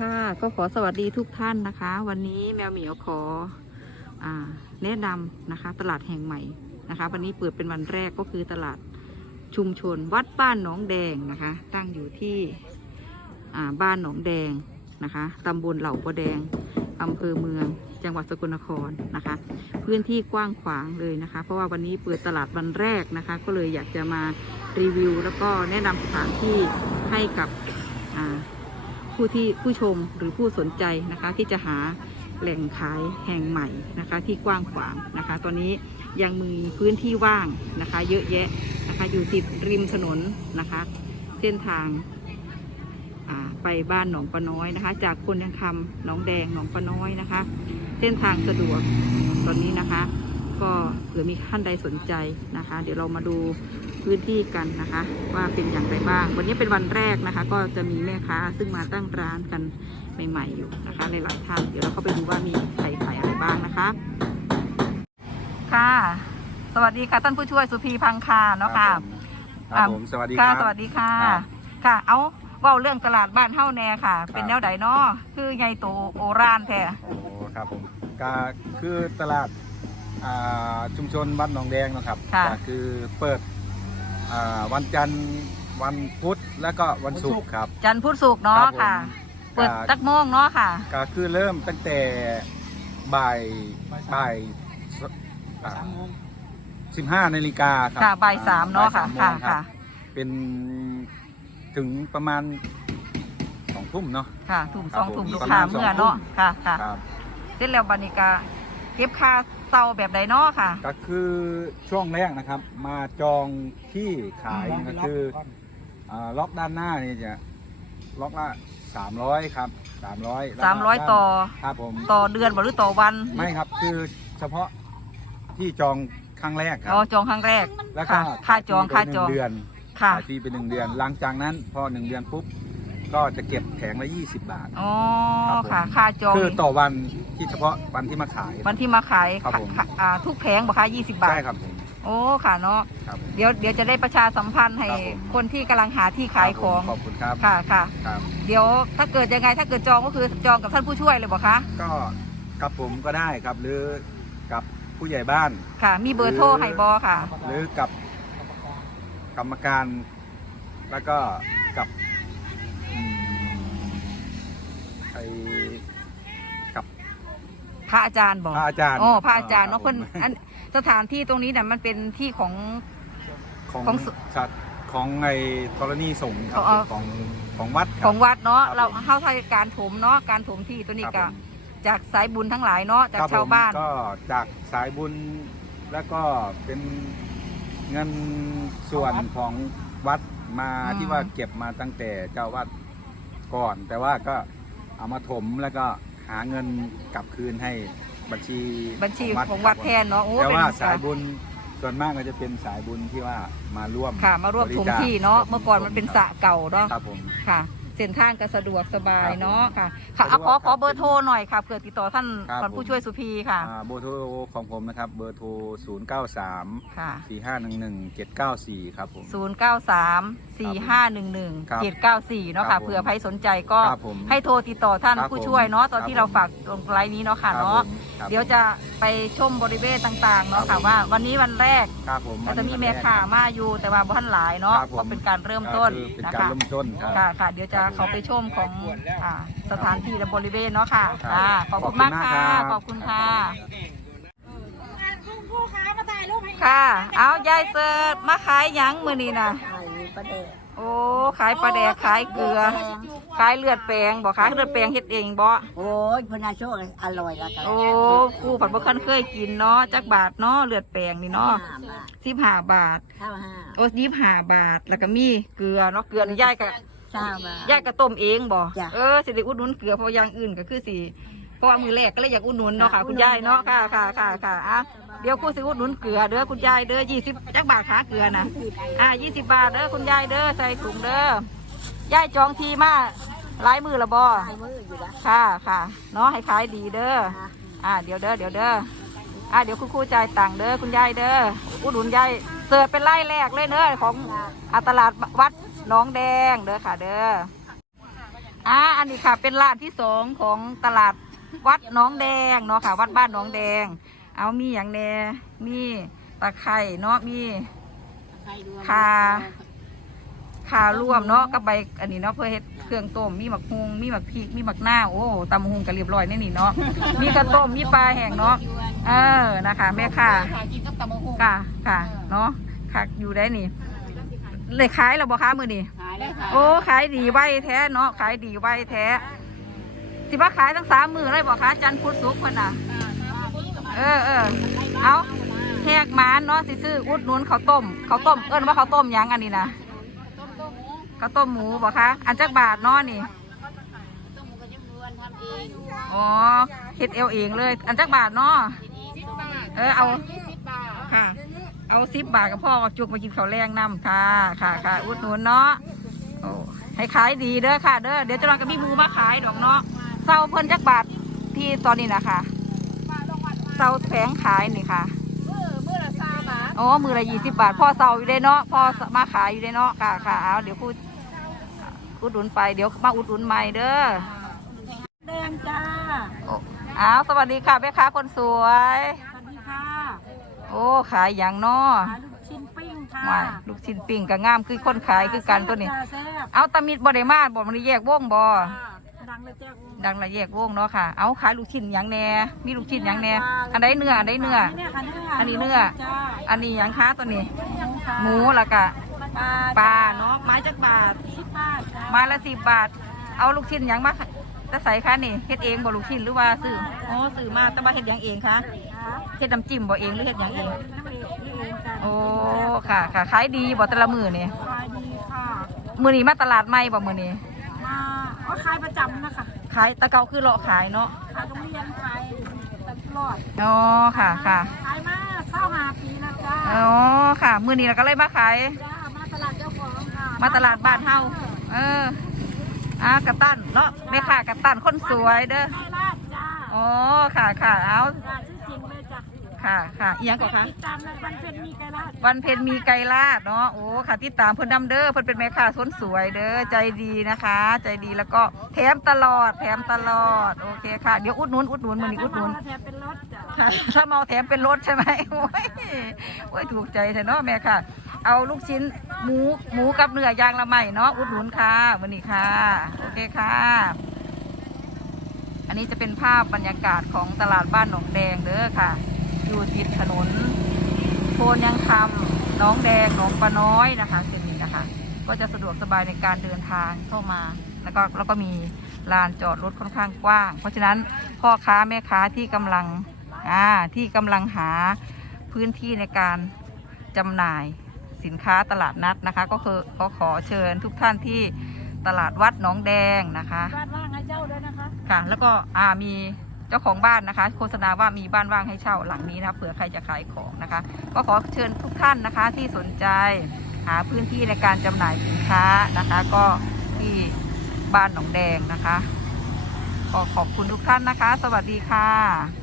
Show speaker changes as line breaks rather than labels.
ค่ะก็ขอสวัสดีทุกท่านนะคะ วันนี้แมวเหมียวขออแนะนำนะคะ ตลาดแห่งใหม่นะคะ วันนี้เปิดเป็นวันแรกก็คือตลาดชุมชนวัดบ้านหนองแดงนะคะ ตั้งอยู่ที่บ้านหนองแดงนะคะตำบลเหล่าประแดงอำเภอเมือง จังหวัดสกลนครนะคะ พื้นที่กว้างขวางเลยนะคะ เพราะว่าวันนี้เปิดตลาดวันแรกนะคะ ก็เลยอยากจะมารีวิว แล้วก็แนะนำสถานที่ให้กับ ผู้ที่ผู้ชมหรือผู้สนใจนะคะ ที่จะหาแหล่งขายแห่งใหม่นะคะ ที่กว้างขวางนะคะ ตอนนี้ยังมีพื้นที่ว่างนะคะ เยอะแยะนะคะอยู่ติดริมถนนนะคะ เส้นทางไปบ้านหนองปะน้อยนะคะ จากคนยังคำหนองแดงหนองปะน้อยนะคะ เส้นทางสะดวกตอนนี้นะคะ ก็เผื่อมีท่านใดสนใจนะคะ เดี๋ยวเรามาดู พื้นที่กันนะคะ ว่าเป็นอย่างไรบ้าง วันนี้เป็นวันแรกนะคะ ก็จะมีแม่ค้าซึ่งมาตั้งร้านกันใหม่ ๆ อยู่นะคะหลายๆท่านเดี๋ยวเราเข้าไปดูว่ามีใครขายอะไรบ้างนะคะ ค่ะ สวัสดีค่ะท่านผู้ช่วยสุพีพังคาเนาะค่ะ
ครับผมสวัสดีค
ค่ะ
รับ
สวัสดีค่ะ
ครับ
ค่ะ เอาเว่าเรื่องตลาดบ้านเฮ้าแน่ค่ะ เป็นแนวใดเนาะคือใหญ่โตโอรานแท้
โอ้ครับผมก็คือตลาดอ่าชุมชนบ้านหนองแดงเนาะครับ
ค่ะ
ก็คือเปิด อ่าวันจันทร์วันพุธและก็วันศุกร์ครับ
จันทร์พุธศุกร์เนาะ
ครับผม
ค่ะ เปิด
ก็
ตักโมงเนาะค่ะ
ก็คือเริ่มตั้งแต่บ่ายบ่ายสิบห้านาฬิกาครับ
ค่ะบ่ายสามเนาะค่ะ
บ่ยสมโม
ค่ะ
งรับ
ค่ะ
เป็นถึงประมาณสองทุ่มเนาะ
ค่ะถุ่ม
ครั
ส
บ
องถุ่ม
ผม
ลูก
ประ
ค้า
มาณ
เมื่อ
สองทุ่ม
เนาะค่ะค่ะ
ครับ
เสร็จแล้วบานิกาเก็บค่า เซาแบบใดเนาะค่ะ
ก็คือช่วงแรกนะครับ มาจองที่ขายก็คืออ่าล็อกด้านหน้านี่จะล็อกละ300ครับ300แล้วก็
300ต่อ
ครับผม
ต่อเดือนบ่หรือต่อวัน
ไม่ครับคือเฉพาะที่จองครั้งแรกครั
อ๋อจองครั้งแรก
แล้วก็
ค่ะค่าจอง
ขย
ค่าย
ฟรี
จอง
ไปหนึ่เดือน
ค่ะ
ขายฟรีเป็นหนึ่งเดือน หลังจากนั้นพอหนึ่งเดือนปุ๊บ ก็จะเก็บแผงละ 20 บาท
อ๋อ
ครับผม
ค่ะค่าจอง
คือต่อวันที่เฉพาะวันที่มาขาย
วันที่มาขาย
ครับผม
ค่ะอ่าทุกแผงบ่คะ20 บาท
ใช่ครับผม
โอ้ค่ะเนาะ
ครับ
เดี๋ยวเดี๋ยวจะได้ประชาสัมพันธ์ให้
ครับผม
คนที่กำลังหาที่ขายของ
ขอบคุณครับ
ค่ะค่ะ
ครับ
เดี๋ยวถ้าเกิดยังไงถ้าเกิดจองก็คือจองกับท่านผู้ช่วยเลยบ่คะ
ก็กับผมก็ได้ครับ หรือกับผู้ใหญ่บ้าน
ค่ะ มีเบอร์โทรให้บอค่ะ
หรือกับกรรมการ แล้วก็กับอืมไอ กับ
พระอาจารย์บอก
พระอาจารย์
อ๋อพระอาจารย์เนาะ
ค
เพิ่
บ
น
ผม
อันสถานที่ตรงนี้เนี่ยมันเป็นที่ของ
ของ
ของสุ
สัตว์ของไอธรณีสงฆ์ครับ
อ๋อ
ของของวัดค
ข
รั
อบ งวัดเนาะ
ครับ
เราเข้าทายการถมเนาะการถมที่ตัวนี้
ครั
ก็
บผม
จากสายบุญทั้งหลายเนาะจาก
ครับ
ชาวบ้าน
ผมก็จากสายบุญแล้วก็เป็นเงินส่วนของวัดมา
อืม
ที่ว่าเก็บมาตั้งแต่เจ้าวัดก่อน แต่ว่าก็ เอามาถมแล้วก็หาเงินกลับคืนให้บัญชี
บัญชีของวัด
ครับ
แทนเนาะโอ้
แต่
เป็น
ว่าสายบุญส่วนมากก็จะเป็นสายบุญที่ว่ามาร่วม
ค่ะ มาร่วมถม
บจค
ที่เนาะเมื่อก่อนมันเป็นสระเก่าเนาะ
ครับผม
ค่ะเส้นทางก็สะดวกสบาย
ครับ
เนาะค่ะค่ะเอาขอขอเบอร์โทรหน่อยค่ะเผื่อติดต่อท่าน
ครับ
ท่านผู้
ผม
ช่วยสุพีค่ะ
อ่าเบอร์โทรของผมนะครับ เบอร์โทร 0 9 3
ค่ะ
4 5 1 1 7 9 4 ครับผม
0 9 3 4 5 1 1
ครับ
7 9 4 เนาะ
ครั
ค่ะ
บผม
เผื่อใครสนใจก็
ครับผม
ให้โทรติดต่อท่าน
ครับ
ผู้ช่วยเนาะตอน
ครับ
ที่เรา
ผม
ฝากลงไลน์นี้เนาะค่ะ
ครับ
เนาะ
ผมครับ
เดี๋ยวจะ ไปชมบริเวณต่างๆเนาะ
ครั
ค่ะ
บผม
ว่าวันนี้วันแรก
ครับผม
ก็จะมีแม่ค้ามาอยู่แต่ว่าบ่ทันหลายเนาะ
ครับผม
ก็เป็นการเริ่มต้น
ก็คือเป็น
นะ
การ
คะ
เริ่มต้นครับ
ค่ะค่ะเดี๋ยวจะเขาไปชมของอ่าสถานที่และบริเวณเนาะค่ะ
ครับ
อ่าขอบคุณมากค่ะ
ข
ข
อ
อ
บบคุ
คุณณ
ครั
ค่ะ
บ
ผู้ค้ามาถ่ายรูปให้
ค่ะ เอายายเสิร์ชมาขายหยังมือนี้นะ
ถ่ายประเด็น
โอ้ ขายปลาแดกขายเกลือ ขายเลือดแปลงบ่ขายเลือดแปลงเฮ็ดเองบ่
โอ้ยพนาโชคอร่อยละกัน
โอ้ครูผัดบ่คันเคยกินเนาะจักบาทเนาะเลือดแปลงนี่เนาะ
ห้าบาท
สิบห้าบาท
ข้าวห้า
โอ้ยี่สิบห้าบาทแล้วก็มีเกลือเนาะเกลือนี่ยายก็
เก้าบาท
ยายก็ต้มเองบ่
จ้ะ
เออสิได้อุดหนุนเกลือเพราะอย่างอื่นก็คือสิ เพราะว่ามือแรกก็เลยอยากอุดหนุนเนาะค่ะคุณยายเนาะค่ะค่ะค่ะค่ะอะเดี๋ยวครูสิอุดหนุนเกลือเด้อคุณยายเด้อยี่สิบจักบาทขาเกลือนะอ่ายี่สิบบาทเด้อคุณยายเด้อใส่ถุงเด้อยายจองทีมาหลายมือละบ่
ขายมืออยู่ละ
ค่ะค่ะเนาะให้ขายดีเด้อ
นะ
อ่าเดี๋ยวเด้อเดี๋ยวเด้ออ่าเดี๋ยวคุณครูจ่ายตังค์เด้อคุณยายเด้ออุดหนุนยายเสิร์ฟเป็นไล่แรกเลยเด้อของอาตลาดวัดหน้องแดงเด้อค่ะเด้ออ่าอันนี้ค่ะเป็นร้านที่สองของตลาด วัดหน้องแดงเนาะค่ะ วัดบ้านหน้องแดง เอามีอย่างแน่มีตะไคร่เนาะมีคาขาร่วมเนาะกับใบอันนี้เนาะเพื่อเฮ็ดเครื่องต้มมีหมักฮุงมีหมักพริกมีหมักหน้าวโอ้ตำฮุงก็เรียบร้อยในี่นี่เนาะมีกระต้มมีปลาแห้งเนาะเออนะคะ แม่ค่ะ
กินกับตำมะฮุง
ค่ะค่ะเนาะค่ะอยู่ได้นี่เลยขายแล้วบ่คะมือนี่
ขายเลยค่ะ
โอ้ขายดีไว้แท้เนาะขายดีไว้แท้ สิว่าขายทั้งสามมือเลยบ่คะจันทร์พุธศุกร์คนน่ะ เออเออเอาแหกหมานเนาะสิซื้ออุดหนุนข้าวต้มข้าวต้มเอิ้นว่าข้าวต้มหยังอันนี้นะ
ต้มต้มหมู
ข้าวต้มหมูบ่คะอันจักบาทเนาะนี่
ต้มหมูกับยำรวนทำเอง
อ๋อเฮ็ดเอวเองเลย อันจักบาทเนาะ
สิบบาท
เออเอา
ยี่สิบบาท
ค่ะ เอาสิบบาทกับพ่อกับจุกมากินข้าวแรงนำค่ะ ค่ะค่ะอุดหนุนเนาะโอ้ให้ขายดีเด้อค่ะ เด้อเดี๋ยวจะรอกับมีหมูมาขายดอกเนาะ เศร้าเพิ่นจักบาทที่ตอนนี้นะคะเศร้าแผงขายนี่ค่ะ
มือมือละสามบาท
อ๋อมือละยี่สิบบาทพ่อเศร้าอยู่เลยเนาะพ่อมาขายอยู่เลยเนาะค่ะค่ะเอาเดี๋ยวพูดอุดหนุนไปเดี๋ยวมาอุดหนุนใหม่เด้อ
แดงจ้า
โอ้อ้าวสวัสดีค่ะแม่ค้าคนสวย
สวัสดีค่ะ
โอ้ขายอย่างเนาะ
ขายลูกชิ้นปิ้งค่ะ
ว่าลูกชิ้นปิ้งก็งามคือคนขายคือกันตัวนี้
จ้าแซ่บ
เอาตามิดบ่ได้มาบ่มันได้แยกวงบ่
ดังเลยจ้า
ดังละแยกวงเนาะค่ะ เอาขายลูกชิ้นหยังแหน่มีลูกชิ้นหยังแหน่อันใดเนื้ออันใดเนื้อ
เนี่ยค่ะเนื้อ
อันนี้เนื้อ
จ้า
อันนี้หยังคะตัวนี้
ค่ะ
หมูแล้วก็
ปลา
ปลาเนาะ ไม้จักบาท
สิบบาทจ้า
ไมาละสิบบาท เอาลูกชิ้นหยังมาจะใส่คะนี่เฮ็ดเองบ่ลูกชิ้นหรือว่าซื้อ อ๋อซื้อมาแต่ว่าเฮ็ดหยังเองคะเฮ็ดน้ำจิ้มบ่เองหรือเฮ็ดหยังเอง
น้ำเอกนี่เองจ้า
โอ้ค่ะค่ะขายดีบ่แต่ละมื้อนี่
ขายดีค่ะ
มื้อนี้มาตลาดใหม่บ่มื้อนี้
มา ก็ขายประจำนะคะ
ขายแตะเกาคือเลาะขายเนาะ
ขายโรงเรียนขายตลอด
อ๋อค่ะค่ะ
ขายมาเศร้าหาปีแล้วจ้า
อ๋อค่ะ มื้อนี้เราก็เลยมาขาย
จ้ามาตลาดเจ้าของค่ะ
มาตลาดบ้านเฮาเอออ่ากระตันเนาะแม่ค่ะกระตันคนสวยเด้อ
ไก่ลาดจ้า
อ๋อค่ะค่ะเอา ค่ะค่ะอีหยังก่อนคะ
ติดตามในวันเพ็ญมีไก่ลาด
วันเพ็ญมีไก่ลาดเนาะโอ้ค่ะติดตามเพิ่นดำเด้อเพิ่นเป็นแม่ค้าคนสวยเด้อใจดีนะคะ ใจดีแล้วก็แถมตลอดแถมตลอดโอเคค่ะเดี๋ยวอุดหนุนอุดหนุนมื้อนี้อุดหนุน
แถมเป็นรถจ้า
ค่ะถ้าเมาแถมเป็นรถใช่ไหมโอ้ยโอ้ยถูกใจแท้เนาะแม่ค่ะ เอาลูกชิ้นหมูหมูกับเนื้อย่างละไม่เนาะอุดหนุนค่ะวันนี้ค่ะ โอเคค่ะอันนี้จะเป็นภาพบรรยากาศของตลาดบ้านหนองแดงเด้อค่ะ อยู่ติดถนนโพนยังคำหน้องแดงหนองปลาน้อยนะคะเส้นนี้นะคะ ก็จะสะดวกสบายในการเดินทางเข้ามา แล้วก็แล้วก็มีลานจอดรถค่อนข้างกว้าง เพราะฉะนั้นพ่อค้าแม่ค้าที่กำลังอ่าที่กำลังหาพื้นที่ในการจำหน่ายสินค้าตลาดนัดนะคะ ก็คือก็ขอเชิญทุกท่านที่ตลาดวัดหนองแดงนะคะ
บ้านว่างให้เจ้าด้วยนะคะ
ค่ะ แล้วก็อ่ามี เจ้าของบ้านนะคะ โฆษณาว่ามีบ้านว่างให้เช่าหลังนี้นะคะเผื่อใครจะขายของนะคะ ก็ขอเชิญทุกท่านนะคะที่สนใจหาพื้นที่ในการจำหน่ายสินค้านะคะ ก็ที่บ้านหนองแดงนะคะก็ขอบคุณทุกท่านนะคะ สวัสดีค่ะ